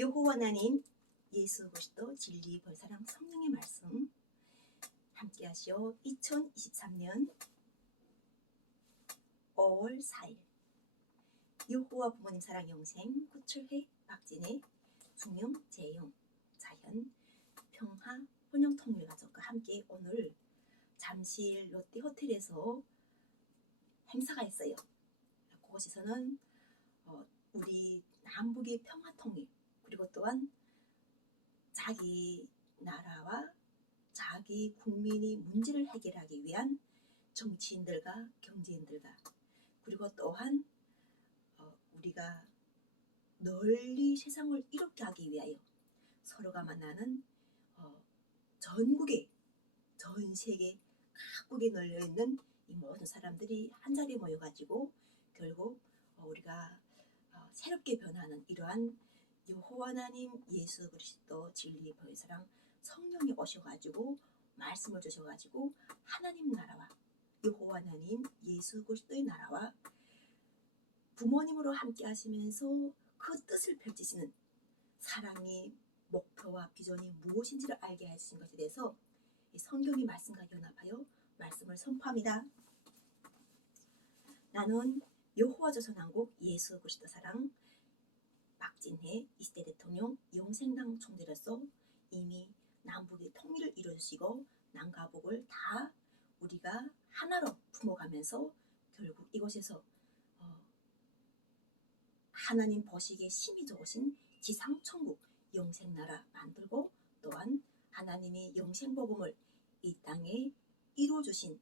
여호와 하나님 예수 그리스도 진리 벌사랑 성령의 말씀 함께 하시오. 2023년 5월 4일 여호와 부모님 사랑 영생 구출회 박진혜 중용 재용 자현 평화 혼영통일 가족과 함께 오늘 잠실 롯데 호텔에서 행사가 있어요. 그곳에서는 우리 남북의 평화통일 그리고 또한 자기 나라와 자기 국민이 문제를 해결하기 위한 정치인들과 경제인들과 그리고 또한 우리가 널리 세상을 이롭게 하기 위하여 서로가 만나는 전국에 전 세계 각국에 널려있는 이 모든 사람들이 한자리에 모여가지고 결국 우리가 새롭게 변하는 이러한 여호와 하나님 예수 그리스도 진리 보혜사랑 성령이 오셔가지고 말씀을 주셔가지고 하나님 나라와 여호와 하나님 예수 그리스도의 나라와 부모님으로 함께 하시면서 그 뜻을 펼치시는 사랑의 목표와 비전이 무엇인지를 알게 해주신 것에 대해서 성경의 말씀과 연합하여 말씀을 선포합니다. 나는 여호와 조선왕국 예수 그리스도 사랑 박진혜 20대 대통령 영생당 총재로서 이미 남북의 통일을 이루시고 남과 북을 다 우리가 하나로 품어가면서 결국 이곳에서 하나님 보시기에 심히 좋으신 지상천국 영생나라 만들고 또한 하나님이 영생복음을 이 땅에 이루어주신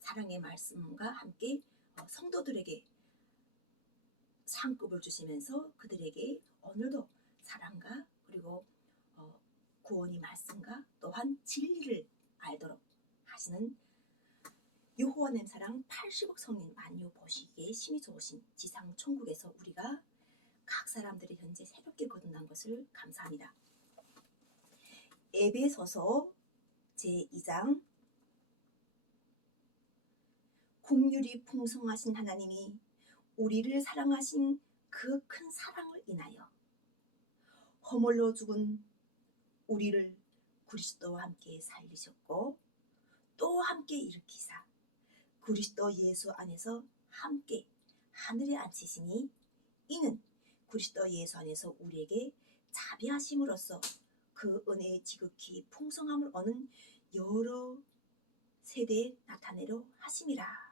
사랑의 말씀과 함께 성도들에게 상급을 주시면서 그들에게 오늘도 사랑과 그리고 구원의 말씀과 또한 진리를 알도록 하시는 여호와 하나님 사랑 80억 성인 만유 보시기에 심히 좋으신 지상 천국에서 우리가 각 사람들이 현재 새롭게 거듭난 것을 감사합니다. 에베소서 제2장 긍휼이 풍성하신 하나님이 우리를 사랑하신 그 큰 사랑을 인하여 허물로 죽은 우리를 그리스도와 함께 살리셨고 또 함께 일으키사 그리스도 예수 안에서 함께 하늘에 앉히시니 이는 그리스도 예수 안에서 우리에게 자비하심으로써 그 은혜의 지극히 풍성함을 얻는 여러 세대에 나타내려 하심이라.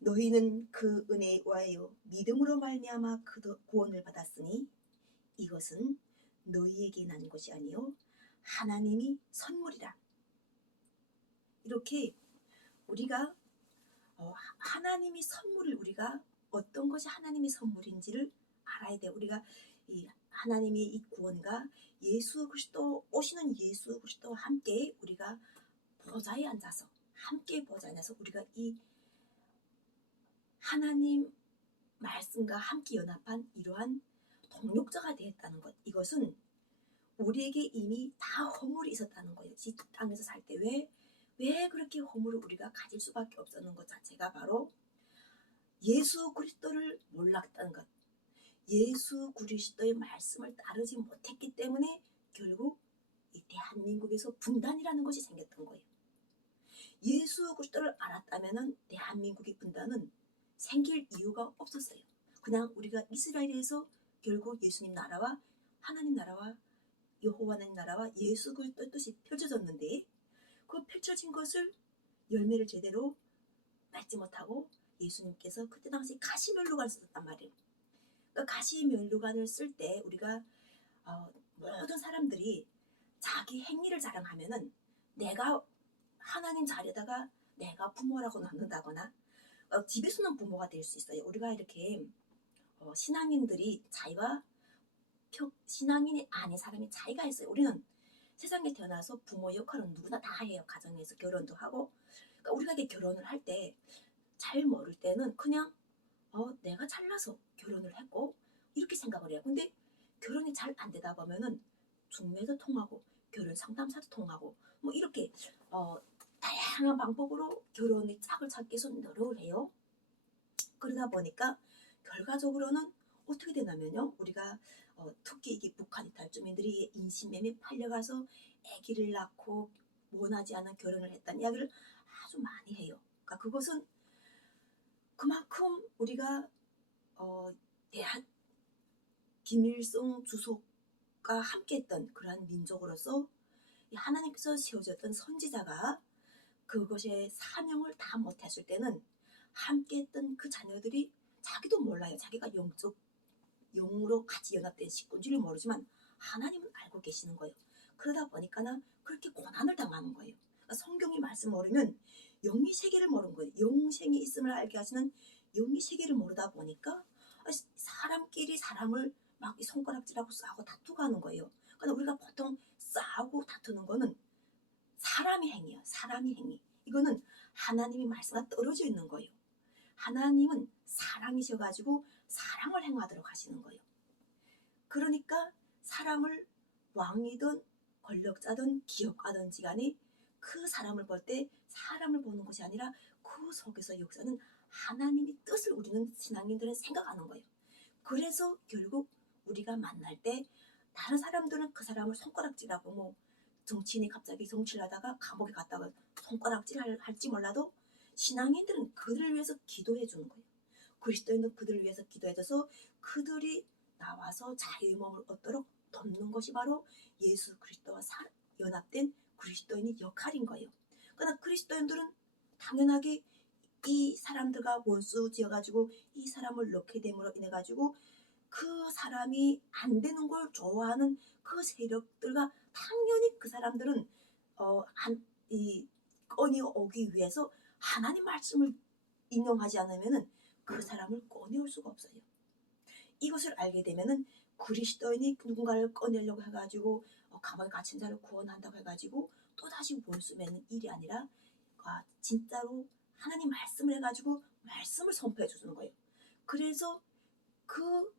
너희는 그 은혜에 의하여 믿음으로 말미암아 구원을 받았으니 이것은 너희에게 난 것이 아니요 하나님이 선물이라. 이렇게 우리가 하나님이 선물을 우리가 어떤 것이 하나님의 선물인지를 알아야 돼. 우리가 이 하나님의 이 구원과 예수 그리스도 오시는 예수 그리스도와 함께 우리가 보좌에 앉아서 함께 보좌에 앉아서 우리가 이 하나님 말씀과 함께 연합한 이러한 동력자가 되었다는 것. 이것은 우리에게 이미 다 허물이 있었다는 거예요. 이 땅에서 살 때 왜 그렇게 허물을 우리가 가질 수밖에 없었는 것 자체가 바로 예수 그리스도를 몰랐다는 것. 예수 그리스도의 말씀을 따르지 못했기 때문에 결국 이 대한민국에서 분단이라는 것이 생겼던 거예요. 예수 그리스도를 알았다면 대한민국의 분단은 생길 이유가 없었어요. 그냥 우리가 이스라엘에서 결국 예수님 나라와 하나님 나라와 여호와 하나님 나라와 예수 그리스도의 뜻이 펼쳐졌는데 그 펼쳐진 것을 열매를 제대로 맺지 못하고 예수님께서 그때 당시 가시면류관을 썼단 말이에요. 그러니까 가시면류관을 쓸 때 우리가 모든 사람들이 자기 행위를 자랑하면은 내가 하나님 자리에다가 내가 부모라고 낳는다거나 집에서는 부모가 될 수 있어요. 우리가 이렇게 신앙인들이 자기와 신앙인이 아닌 사람이 차이가 있어요. 우리는 세상에 태어나서 부모 역할은 누구나 다 해요. 가정에서 결혼도 하고. 그러니까 우리가 이렇게 결혼을 할 때 잘 모를 때는 그냥 내가 잘나서 결혼을 했고 이렇게 생각을 해요. 근데 결혼이 잘 안 되다 보면은 중매도 통하고 결혼 상담사도 통하고 뭐 이렇게 다양한 방법으로 결혼의 짝을 찾기 위해서 노력을 해요. 그러다 보니까 결과적으로는 어떻게 되냐면요. 우리가 특히 이게 북한 이탈주민들이 인신매매 팔려가서 아기를 낳고 원하지 않은 결혼을 했다는 이야기를 아주 많이 해요. 그러니까 그것은 그만큼 우리가 대한 김일성 주석과 함께했던 그러한 민족으로서 하나님께서 세워졌던 선지자가 그것의 사명을 다 못했을 때는 함께했던 그 자녀들이 자기도 몰라요. 자기가 영으로 같이 연합된 식구인 줄 모르지만 하나님은 알고 계시는 거예요. 그러다 보니까는 그렇게 고난을 당하는 거예요. 그러니까 성경이 말씀 모르면 영의 세계를 모르는 거예요. 영생이 있음을 알게 하시는 영의 세계를 모르다 보니까 사람끼리 사람을 막 손가락질하고 싸우고 다투고 하는 거예요. 그러니까 우리가 보통 싸우고 다투는 거는 사람의 행위예요. 사람의 행위. 이거는 하나님의 말씀과 떨어져 있는 거예요. 하나님은 사랑이셔가지고 사랑을 행하도록 하시는 거예요. 그러니까 사람을 왕이든 권력자든 기업가든지 간에 그 사람을 볼 때 사람을 보는 것이 아니라 그 속에서 역사는 하나님의 뜻을 우리는 신앙인들은 생각하는 거예요. 그래서 결국 우리가 만날 때 다른 사람들은 그 사람을 손가락질하고 뭐 정치인이 갑자기 정치를 하다가 감옥에 갔다가 손가락질 할지 몰라도 신앙인들은 그들을 위해서 기도해 주는 거예요. 그리스도인은 그들을 위해서 기도해줘서 그들이 나와서 자유의 몸을 얻도록 돕는 것이 바로 예수 그리스도와 연합된 그리스도인의 역할인 거예요. 그러나 그리스도인들은 당연하게 이 사람들과 원수 지어가지고 이 사람을 넣게 됨으로 인해 가지고 그 사람이 안 되는 걸 좋아하는 그 세력들과 당연히 그 사람들은 이 건이 오기 위해서 하나님 말씀을 인용하지 않으면은 그 사람을 꺼내올 수가 없어요. 이것을 알게 되면은 그리스도인이 누군가를 꺼내려고 해가지고 감옥에 갇힌 자를 구원한다고 해가지고 또다시 원수 맺는 일이 아니라 진짜로 하나님 말씀을 해가지고 말씀을 선포해 주는 거예요. 그래서 그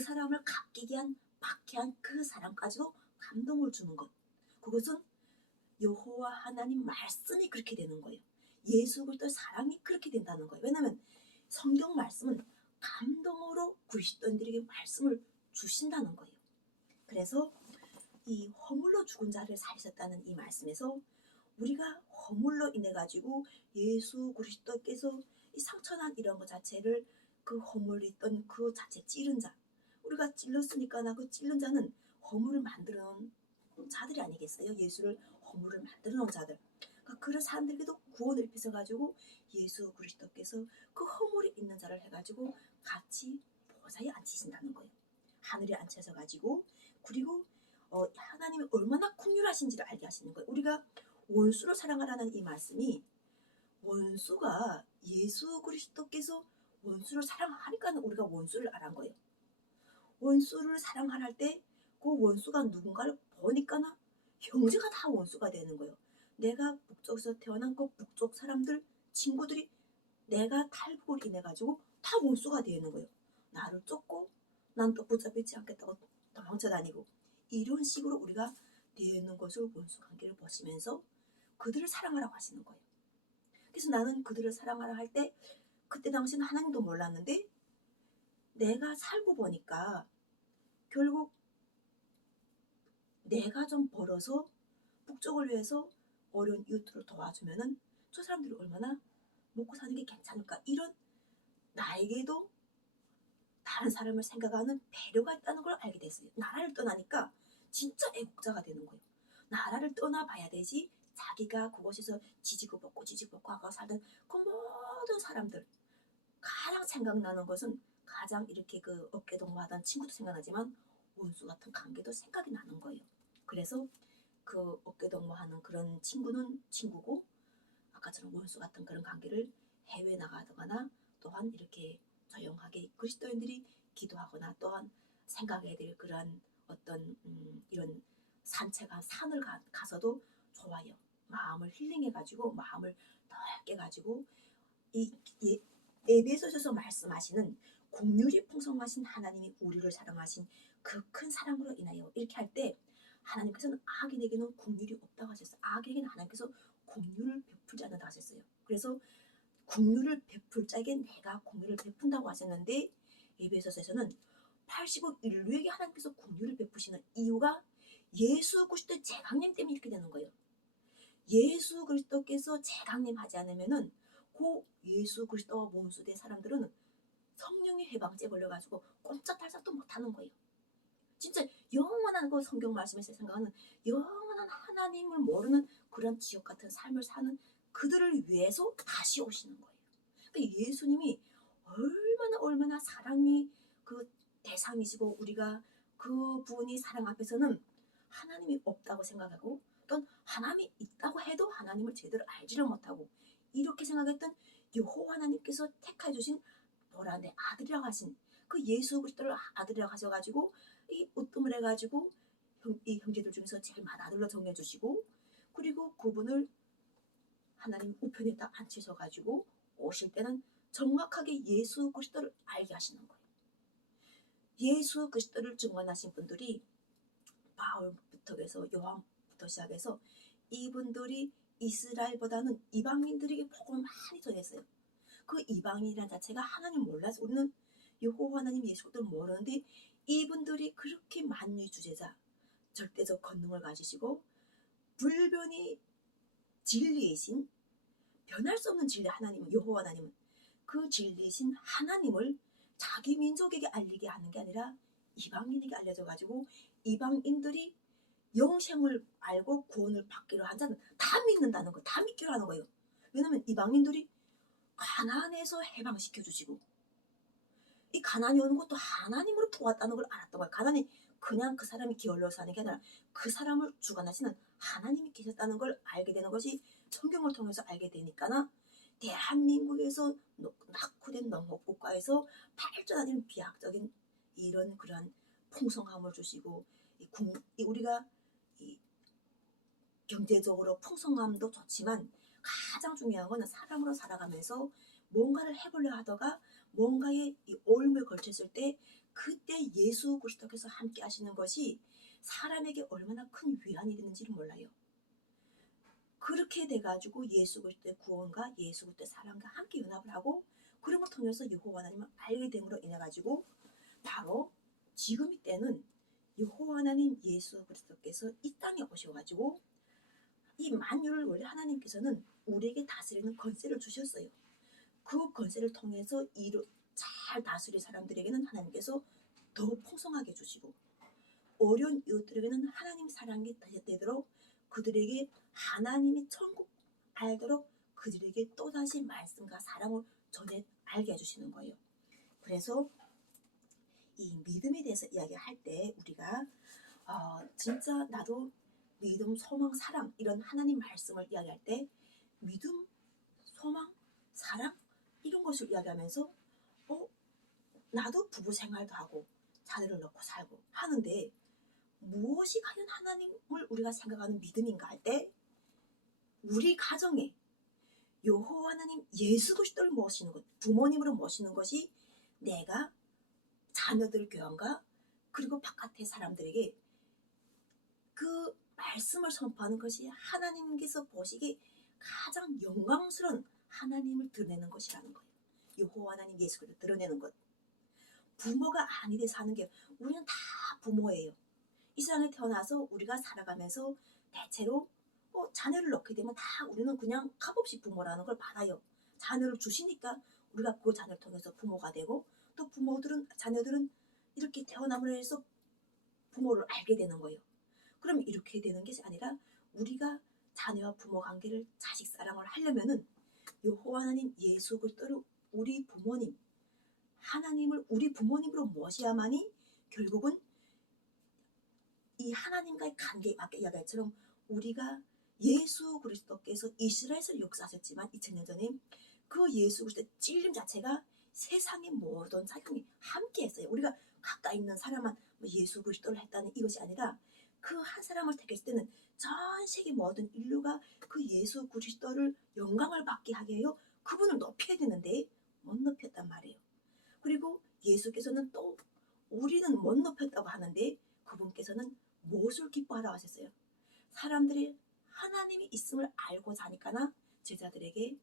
사람을 갚게 한 박해한 그 사람까지도 감동을 주는 것. 그것은 여호와 하나님 말씀이 그렇게 되는 거예요. 예수 그리스도 사랑이 그렇게 된다는 거예요. 왜냐하면 성경 말씀은 감동으로 그리스도인들에게 말씀을 주신다는 거예요. 그래서 이 허물로 죽은 자를 살리셨다는 이 말씀에서 우리가 허물로 인해 가지고 예수 그리스도께서 이 상처난 이런 것 자체를 그 허물이 있던 그 자체 찌른 자, 우리가 찔렀으니까 그 찔른 자는 허물을 만들어 놓은 자들이 아니겠어요? 예수를 허물을 만들어 놓은 자들. 그러니까 그런 사람들에게도 구원을 입히셔 가지고 예수 그리스도께서 그 허물이 있는 자를 해가지고 같이 보좌에 앉히신다는 거예요. 하늘에 앉혀서 가지고 그리고 하나님이 얼마나 긍휼하신지를 알게 하시는 거예요. 우리가 원수를 사랑하라는 이 말씀이 원수가 예수 그리스도께서 원수를 사랑하니까 우리가 원수를 알한 거예요. 원수를 사랑할 때 그 원수가 누군가를 보니까는 형제가 다 원수가 되는 거예요. 내가 북쪽에서 태어난 그 북쪽 사람들 친구들이 내가 탈북을 인해 가지고 다 원수가 되는 거예요. 나를 쫓고 난 또 붙잡히지 않겠다고 도망쳐 다니고 이런 식으로 우리가 되어 있는 것을 원수 관계를 보시면서 그들을 사랑하라고 하시는 거예요. 그래서 나는 그들을 사랑하라 할 때 그때 당시는 하나님도 몰랐는데 내가 살고 보니까 결국 내가 좀 벌어서 북쪽을 위해서 어려운 이웃들을 도와주면은 저 사람들이 얼마나 먹고 사는 게 괜찮을까, 이런 나에게도 다른 사람을 생각하는 배려가 있다는 걸 알게 됐어요. 나라를 떠나니까 진짜 애국자가 되는 거예요. 나라를 떠나봐야 되지 자기가 그곳에서 지지고 볶고 하고 살던 그 모든 사람들 가장 생각나는 것은 가장 이렇게 그 어깨동무하던 친구도 생각나지만 원수 같은 관계도 생각이 나는 거예요. 그래서 그 어깨동무하는 그런 친구는 친구고 아까처럼 원수 같은 그런 관계를 해외 나가거나 또한 이렇게 조용하게 그리스도인들이 기도하거나 또한 생각해야 될 그런 어떤 이런 산을 가서도 좋아요. 마음을 힐링해가지고 마음을 넓게 가지고 이 에베소서에서 말씀하시는 긍휼이 풍성하신 하나님이 우리를 사랑하신 그 큰 사랑으로 인하여 이렇게 할 때 하나님께서는 악인에게는 긍휼이 없다고 하셨어요. 악인에게는 하나님께서 긍휼을 베풀지 않는다고 하셨어요. 그래서 긍휼을 베풀 자에게 내가 긍휼을 베푼다고 하셨는데 에베소서에서는 80억 인류에게 하나님께서 긍휼을 베푸시는 이유가 예수 그리스도의 재강림 때문에 이렇게 되는 거예요. 예수 그리스도께서 재강림하지 않으면은 그 예수 그리스도와 원수된 사람들은 성령의 해방죄 걸려가지고 꼼짝달싹도 못하는 거예요. 진짜 영원한 그 성경 말씀에서 생각하는 영원한 하나님을 모르는 그런 지옥 같은 삶을 사는 그들을 위해서 다시 오시는 거예요. 그러니까 예수님이 얼마나 사랑이 그 대상이시고 우리가 그 분이 사랑 앞에서는 하나님이 없다고 생각하고 또 하나님이 있다고 해도 하나님을 제대로 알지를 못하고 이렇게 생각했던 여호와 하나님께서 택해 주신 너라 내 아들이라고 하신 그 예수 그리스도를 아들이라고 하셔가지고 이 으뜸을 해가지고 이 형제들 중에서 제일 맏아들로 정해주시고 그리고 그분을 하나님 우편에 딱 앉히셔가지고 오실 때는 정확하게 예수 그리스도를 알게 하시는 거예요. 예수 그리스도를 증언하신 분들이 바울부터 해서 요한부터 시작해서 이분들이 이스라엘보다는 이방인들에게 복음을 많이 전했어요. 그 이방인이라는 자체가 하나님 몰라서 우리는 여호와 하나님 예수 그리스도를 모르는데 이분들이 그렇게 만유의 주제자 절대적 권능을 가지시고 불변이 진리이신 변할 수 없는 진리 하나님은 여호와 하나님은 그 진리이신 하나님을 자기 민족에게 알리게 하는 게 아니라 이방인에게 알려져 가지고 이방인들이 영생을 알고 구원을 받기로 한 자는 다 믿는다는 거, 다 믿기로 하는 거예요. 왜냐하면 이방인들이 가나안에서 해방시켜 주시고 이 가나안이 오는 것도 하나님으로 도왔다는 걸 알았던 거예요. 가나안이 그냥 그 사람이 게을러 사는 게 아니라 그 사람을 주관하시는 하나님이 계셨다는 걸 알게 되는 것이 성경을 통해서 알게 되니까나 대한민국에서 낙후된 농업국가에서 발전하는 비약적인 이런 그러한 풍성함을 주시고 우리가 이 경제적으로 풍성함도 좋지만 가장 중요한 거는 사람으로 살아가면서 뭔가를 해보려 하다가 뭔가에 이 올무에 걸쳤을 때 그때 예수 그리스도께서 함께 하시는 것이 사람에게 얼마나 큰 위안이 되는지를 몰라요. 그렇게 돼가지고 예수 그리스도의 구원과 예수 그리스도의 사랑과 함께 연합을 하고 그런 걸 통해서 여호와 하나님을 알게 됨으로 인해 가지고 바로 지금 이때는 여호와 하나님 예수 그리스도께서 이 땅에 오셔가지고 이 만유를 원래 하나님께서는 우리에게 다스리는 권세를 주셨어요. 그 권세를 통해서 잘 다스릴 사람들에게는 하나님께서 더 풍성하게 주시고 어려운 이웃들에게는 하나님 사랑이 되도록 그들에게 하나님이 천국 알도록 그들에게 또다시 말씀과 사랑을 전해 알게 해주시는 거예요. 그래서 이 믿음에 대해서 이야기할 때 우리가 진짜 나도 믿음, 소망, 사랑 이런 하나님 말씀을 이야기할 때 믿음, 소망, 사랑 이런 것을 이야기하면서 나도 부부 생활도 하고 자녀를 낳고 살고 하는데 무엇이 과연 하나님을 우리가 생각하는 믿음인가 할 때 우리 가정에 여호와 하나님 예수 그리스도를 모시는 것, 부모님으로 모시는 것이 내가 자녀들 교양과 그리고 바깥의 사람들에게 그 말씀을 선포하는 것이 하나님께서 보시기에 가장 영광스러운 하나님을 드러내는 것이라는 거예요. 여호와 하나님 예수 그리스도를 드러내는 것. 부모가 아니래 사는 게 우리는 다 부모예요. 이 세상에 태어나서 우리가 살아가면서 대체로 자녀를 낳게 되면 다 우리는 그냥 값없이 부모라는 걸 받아요. 자녀를 주시니까 우리가 그 자녀를 통해서 부모가 되고 또 자녀들은 이렇게 태어남으로 해서 부모를 알게 되는 거예요. 그럼 이렇게 되는 것이 아니라 우리가 자녀와 부모 관계를 자식 사랑을 하려면은 여호와 하나님 예수 그리스도를 우리 부모님 하나님을 우리 부모님으로 모셔야만이 결국은 이 하나님과의 관계 아까 이야기처럼 우리가 예수 그리스도께서 이스라엘에서 역사하셨지만 2000년 전에 그 예수 그리스도의 찔림 자체가 세상의 모든 작용이 함께 했어요. 우리가 가까이 있는 사람만 예수 그리스도를 했다는 이것이 아니라 그 한 사람을 택했을 때는 전 세계 모든 인류가 그 예수 그리스도를 영광을 받게 하게 해요. 그분을 높여야 되는데 못 높였단 말이에요. 그리고 예수께서는 또 우리는 못 높였다고 하는데 그분께서는 무엇을 기뻐하라고 하셨어요? 사람들이 하나님이 있음을 알고 자니까나 제자들에게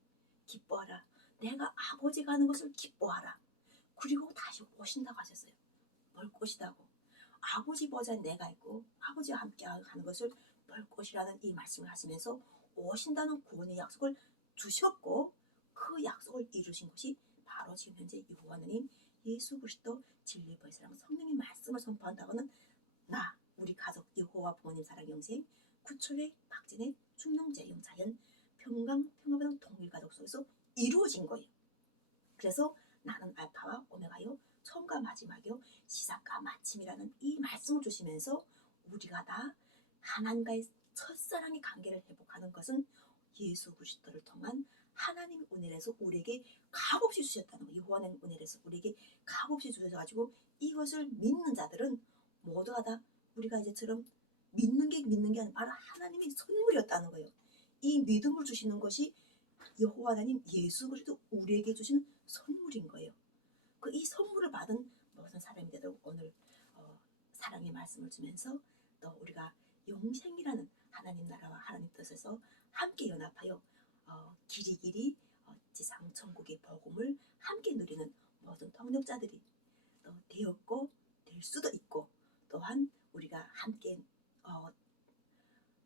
기뻐하라. 내가 아버지가 하는 것을 기뻐하라. 그리고 다시 오신다고 하셨어요. 볼 것이다고. 아버지 보좌에 내가 있고 아버지와 함께 하는 것을 볼 것이라는 이 말씀을 하시면서 오신다는 구원의 약속을 주셨고 그 약속을 이루신 것이 바로 지금 현재 여호와 하나님 예수 그리스도 진리의 보혜사랑 성령의 말씀을 선포한다고는 나 우리 가족 여호와 부모님 사랑 영생 구철의 박진의 충농제 영자연 평강 평화받은 동일 가족 속에서 이루어진 거예요. 그래서 나는 알파와 오메가요 처음과 마지막이요 시작과 마침이라는 이 말씀을 주시면서 우리가 다 하나님과의 첫사랑의 관계를 회복하는 것은 예수 그리스도를 통한 하나님의 은혜에서 우리에게 값없이 주셨다는 거예요. 여호와 하나님 은혜에서 우리에게 값없이 주셔가지고 이것을 믿는 자들은 모두가 다 우리가 이제처럼 믿는 게 아니라 바로 하나님의 선물이었다는 거예요. 이 믿음을 주시는 것이 여호와 하나님 예수 그리스도 우리에게 주신 선물인 거예요. 그 이 선물을 받은 모든 사람이 되도록 오늘 사랑의 말씀을 주면서 또 우리가 영생이라는 하나님 나라와 하나님 뜻에서 함께 연합하여 길이길이 지상 천국의 복음을 함께 누리는 모든 동력자들이 또 되었고 될 수도 있고 또한 우리가 함께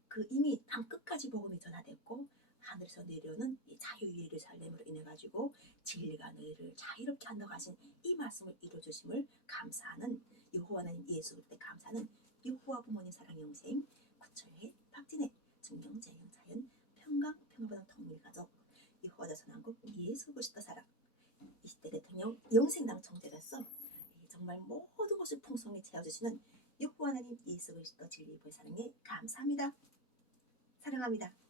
그 이미 땅 끝까지 복음이 전하됐고 하늘에서 내려오는 이 자유의 예루살렘으로 인해 가지고 진리가 너희를 자유롭게 한다고 하신 이 말씀을 이루어주심을 감사하는 여호와 하나님 예수 그리스도에 감사하는 여호와 부모님 사랑 영생 구철회 박진혜 증명 재영 자연 평강 평화받은 통일가족 여호와 자선한국 예수 그리스도 사랑 20대 대통령 영생당 총재로서 정말 모든 것을 풍성히 채워주시는 여호와 하나님 예수 그리스도 진리의 사랑에 감사합니다. 사랑합니다.